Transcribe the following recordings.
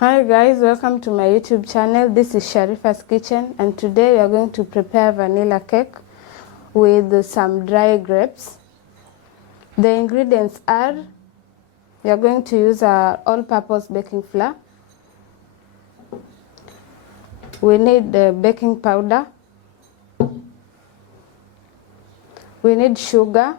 Hi guys, welcome to my YouTube channel. This is Shariffa's Kitchen, and today we are going to prepare vanilla cake with some dry grapes. The ingredients are, we are going to use all-purpose baking flour. We need baking powder. We need sugar.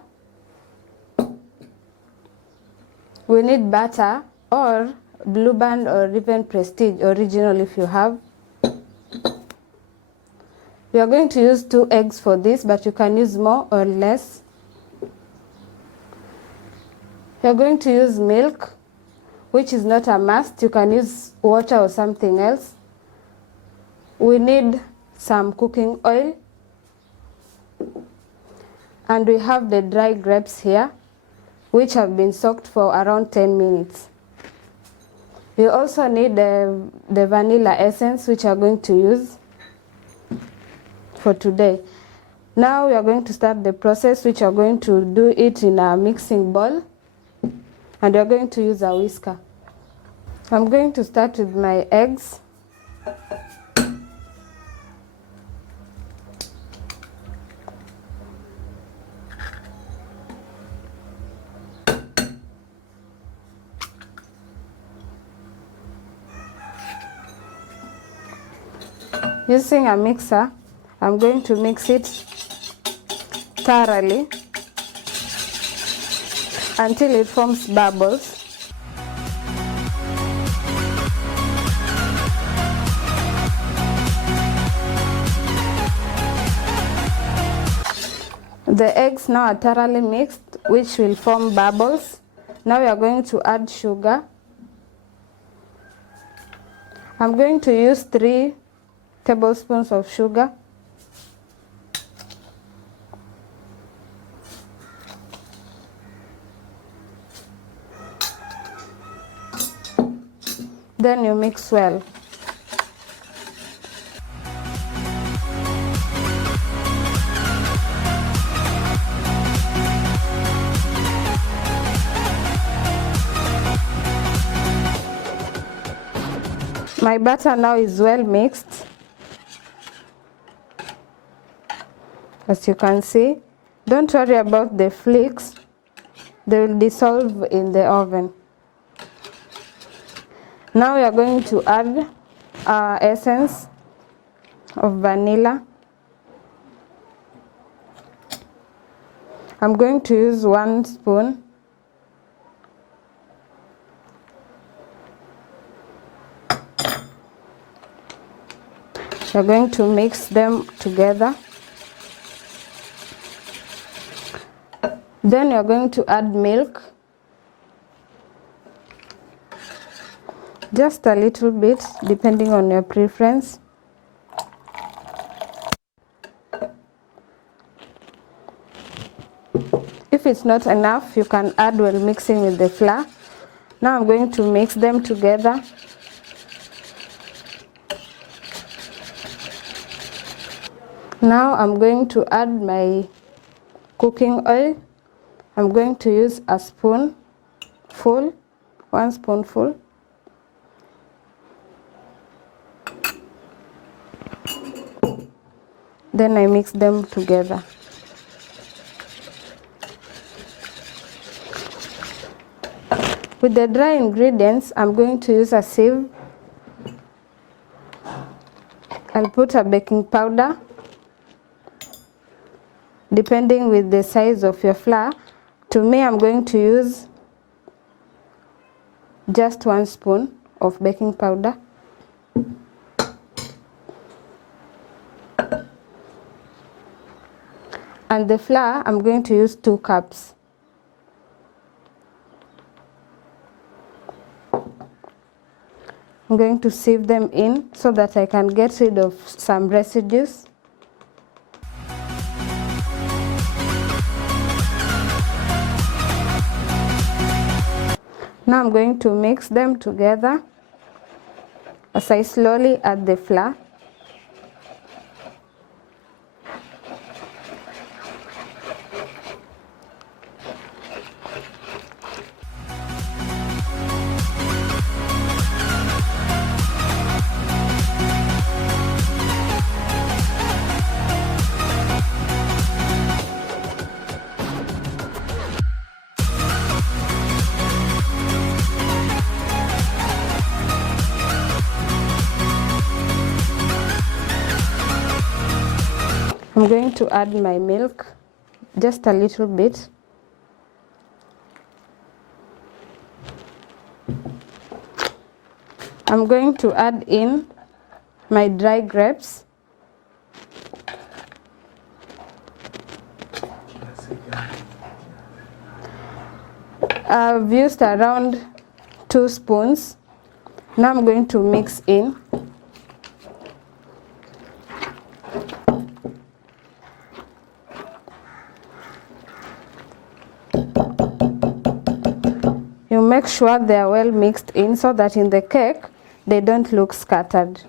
We need butter or Blue Band or even Prestige original if you have. We are going to use 2 eggs for this, but you can use more or less. We are going to use milk, which is not a must. You can use water or something else. We need some cooking oil. And we have the dry grapes here, which have been soaked for around 10 minutes. We also need the vanilla essence, which we are going to use for today. Now we are going to start the process, which we are going to do it in a mixing bowl, and we are going to use a whisker. I'm going to start with my eggs. Using a mixer, I'm going to mix it thoroughly until it forms bubbles. The eggs now are thoroughly mixed, which will form bubbles. Now we are going to add sugar. I'm going to use 3 tablespoons of sugar. Then you mix well. My batter now is well mixed. As you can see, don't worry about the flakes. They will dissolve in the oven. Now we are going to add our essence of vanilla. I'm going to use 1 spoon. We are going to mix them together. Then we are going to add milk. Just a little bit, depending on your preference. If it's not enough, you can add while mixing with the flour. Now I'm going to mix them together. Now I'm going to add my cooking oil. I'm going to use a spoonful, 1 spoonful. Then I mix them together. With the dry ingredients, I'm going to use a sieve. I'll put a baking powder, depending with the size of your flour. To me, I'm going to use just 1 spoon of baking powder. And the flour, I'm going to use 2 cups. I'm going to sieve them in so that I can get rid of some residues. Now I'm going to mix them together as I slowly add the flour. I'm going to add my milk, just a little bit. I'm going to add in my dry grapes. I've used around 2 spoons. Now I'm going to mix in. You make sure they are well mixed in so that in the cake they don't look scattered.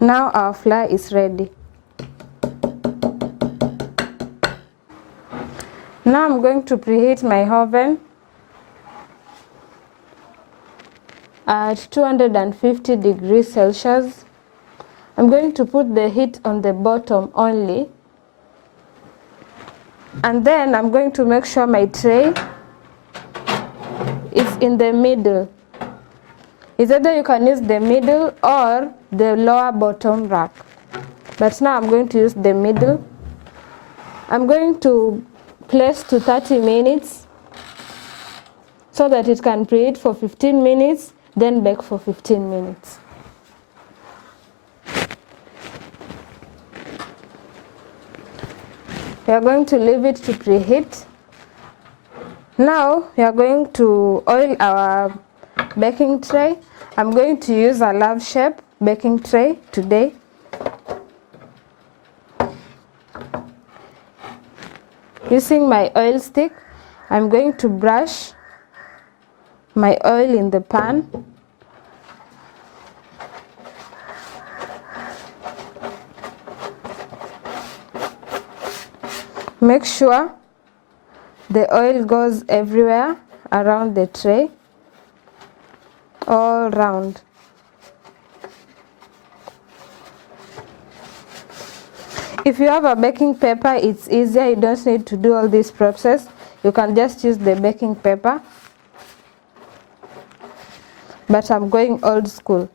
Now our flour is ready. Now I'm going to preheat my oven at 250 degrees Celsius. I'm going to put the heat on the bottom only, and then I'm going to make sure my tray is in the middle. It's either you can use the middle or the lower bottom rack, but now I'm going to use the middle. I'm going to place to 30 minutes so that it can preheat for 15 minutes, then bake for 15 minutes. We are going to leave it to preheat. Now we are going to oil our baking tray. I'm going to use a love shape baking tray today. Using my oil stick, I'm going to brush my oil in the pan. Make sure the oil goes everywhere around the tray, all round. If you have a baking paper, it's easier. You don't need to do all this process. You can just use the baking paper. But I'm going old school.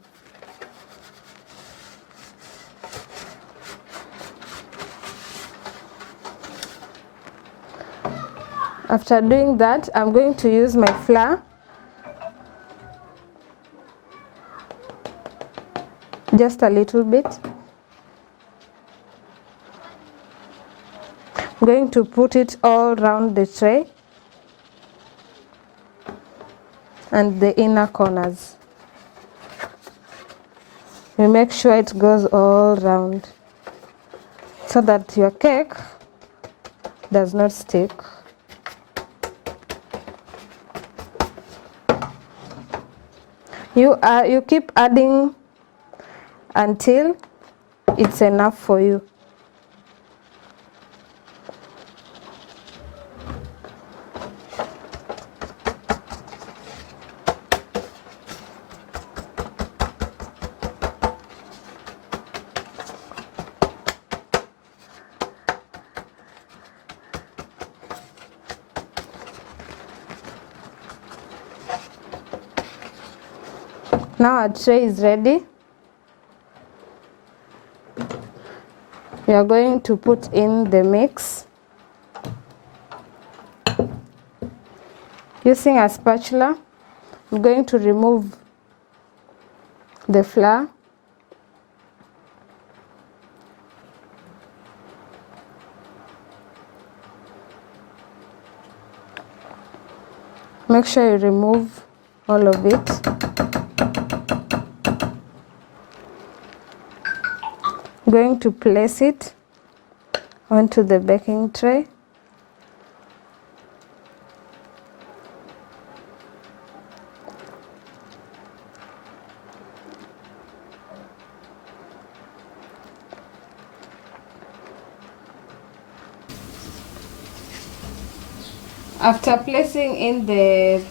After doing that, I'm going to use my flour. Just a little bit. I'm going to put it all around the tray and the inner corners. You make sure it goes all round so that your cake does not stick. You keep adding until it's enough for you. Now our tray is ready. We are going to put in the mix. Using a spatula, I'm going to remove the flour. Make sure you remove all of it. I'm going to place it onto the baking tray. After placing in the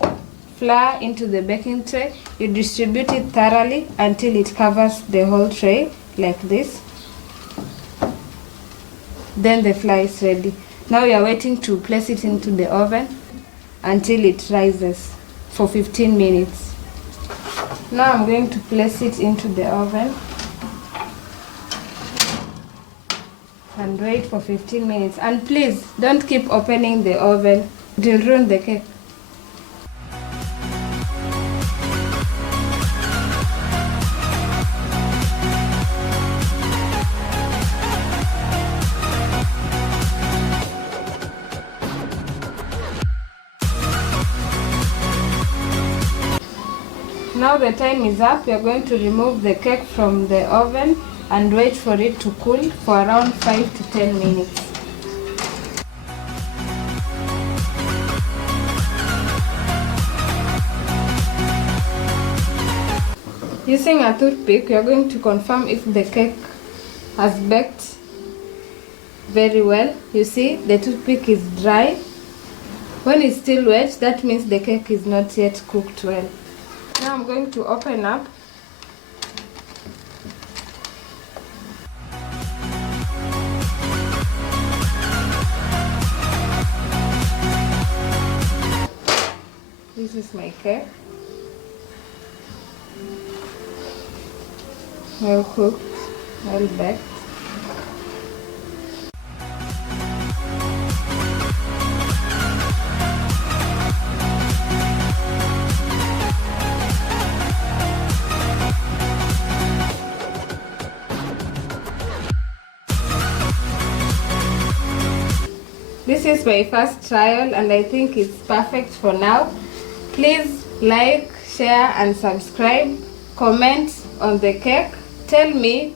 flour into the baking tray, you distribute it thoroughly until it covers the whole tray like this. Then the flour is ready. Now we are waiting to place it into the oven until it rises for 15 minutes. Now I'm going to place it into the oven and wait for 15 minutes. And please don't keep opening the oven, it will ruin the cake. Now the time is up. We are going to remove the cake from the oven and wait for it to cool for around 5 to 10 minutes. Using a toothpick, we are going to confirm if the cake has baked very well. You see, the toothpick is dry. When it's still wet, that means the cake is not yet cooked well. Now I'm going to open up. This is my cake. Well cooked, well baked. This is my first trial and I think it's perfect for now. Please like, share and subscribe. Comment on the cake. Tell me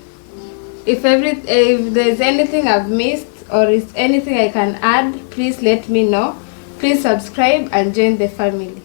if there's anything I've missed or is anything I can add. Please let me know. Please subscribe and join the family.